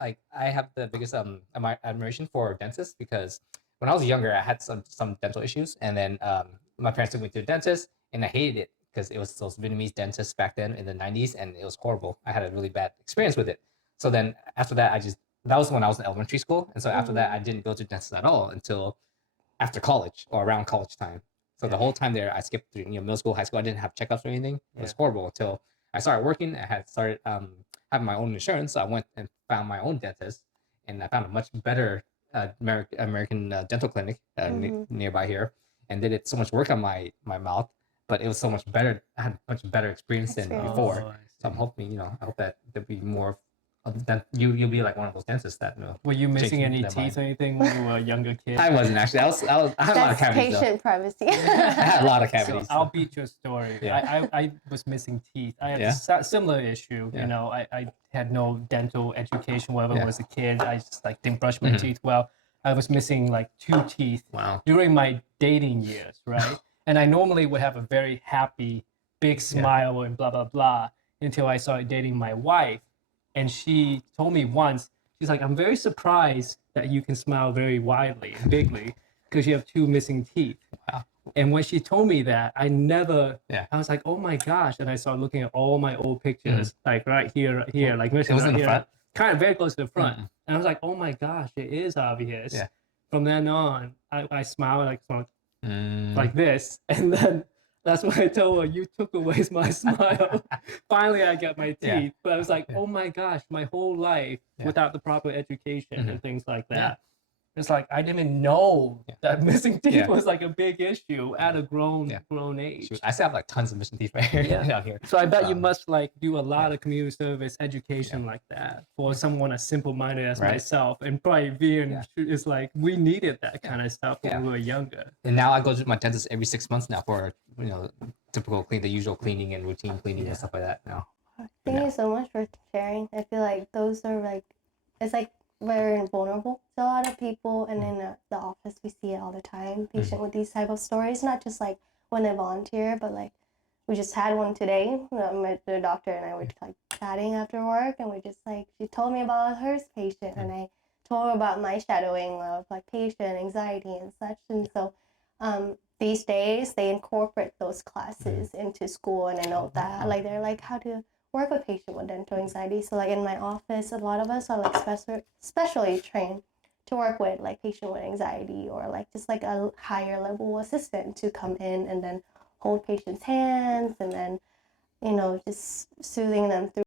like I have the biggest admiration for dentists because when I was younger, I had some dental issues, and then my parents took me to the dentist, and I hated it because it was those Vietnamese dentists back then in the '90s, and it was horrible. I had a really bad experience with it. So then after that, that was when I was in elementary school, and so after that, I didn't go to dentist at all until after college or around college time. So the whole time there, I skipped through middle school, high school. I didn't have checkups or anything. It was horrible until I started working. I had started having my own insurance. So I went and found my own dentist, and I found a much better American dental clinic nearby here, and did it so much work on my mouth. But it was so much better. I had much better experience than before. Oh, I So I'm hoping, I hope that there'll be more. That you'll be like one of those dentists that Were you missing any that teeth mind. or anything when you were a younger kid? I wasn't actually. I had a lot of That's cavities though. patient privacy. I had a lot of So cavities. I'll beat your story. Yeah. I was missing teeth. I had Yeah. a similar issue. Yeah. You know, I had no dental education whenever I Yeah. was a kid. I just like didn't brush my teeth well. I was missing like 2 teeth Wow. during my dating years, right? And I normally would have a very happy, big smile and blah, blah, blah until I started dating my wife. And she told me once, she's like, I'm very surprised that you can smile very widely and bigly because you have 2 missing teeth. Wow. And when she told me that, I was like, oh my gosh. And I started looking at all my old pictures, like right here, like It was right in the here, front? kind of very close to the front. And I was like, oh my gosh, it is obvious. Yeah. From then on, I smiled Mm. like this. And then that's when I told her, you took away my smile. Finally, I got my teeth. Yeah. But I was like, oh my gosh, my whole life without the proper education and things like that. Yeah. It's like I didn't know that missing teeth Yeah. was like a big issue at a grown age. Shoot, I still have like tons of missing teeth right here. Yeah. Out here. So I bet you must like do a lot of community service education like that for someone as simple-minded as myself. And probably Vian is like, we needed that kind of stuff when we were younger. And now I go to my dentist every 6 months now for typical the usual cleaning and routine cleaning and stuff like that now. Thank you so much for sharing. I feel like those are like, it's like very vulnerable to a lot of people, and in the office we see it all the time. Patient with these type of stories, not just like when they volunteer, but like we just had one today. The doctor and I were like chatting after work, and we just like, she told me about her patient, and I told her about my shadowing of like patient anxiety and such. And so these days they incorporate those classes into school, and I know that like they're like how to work with patient with dental anxiety. So like in my office, a lot of us are like specially trained to work with like patient with anxiety, or like just like a higher level assistant to come in and then hold patients' hands and then just soothing them through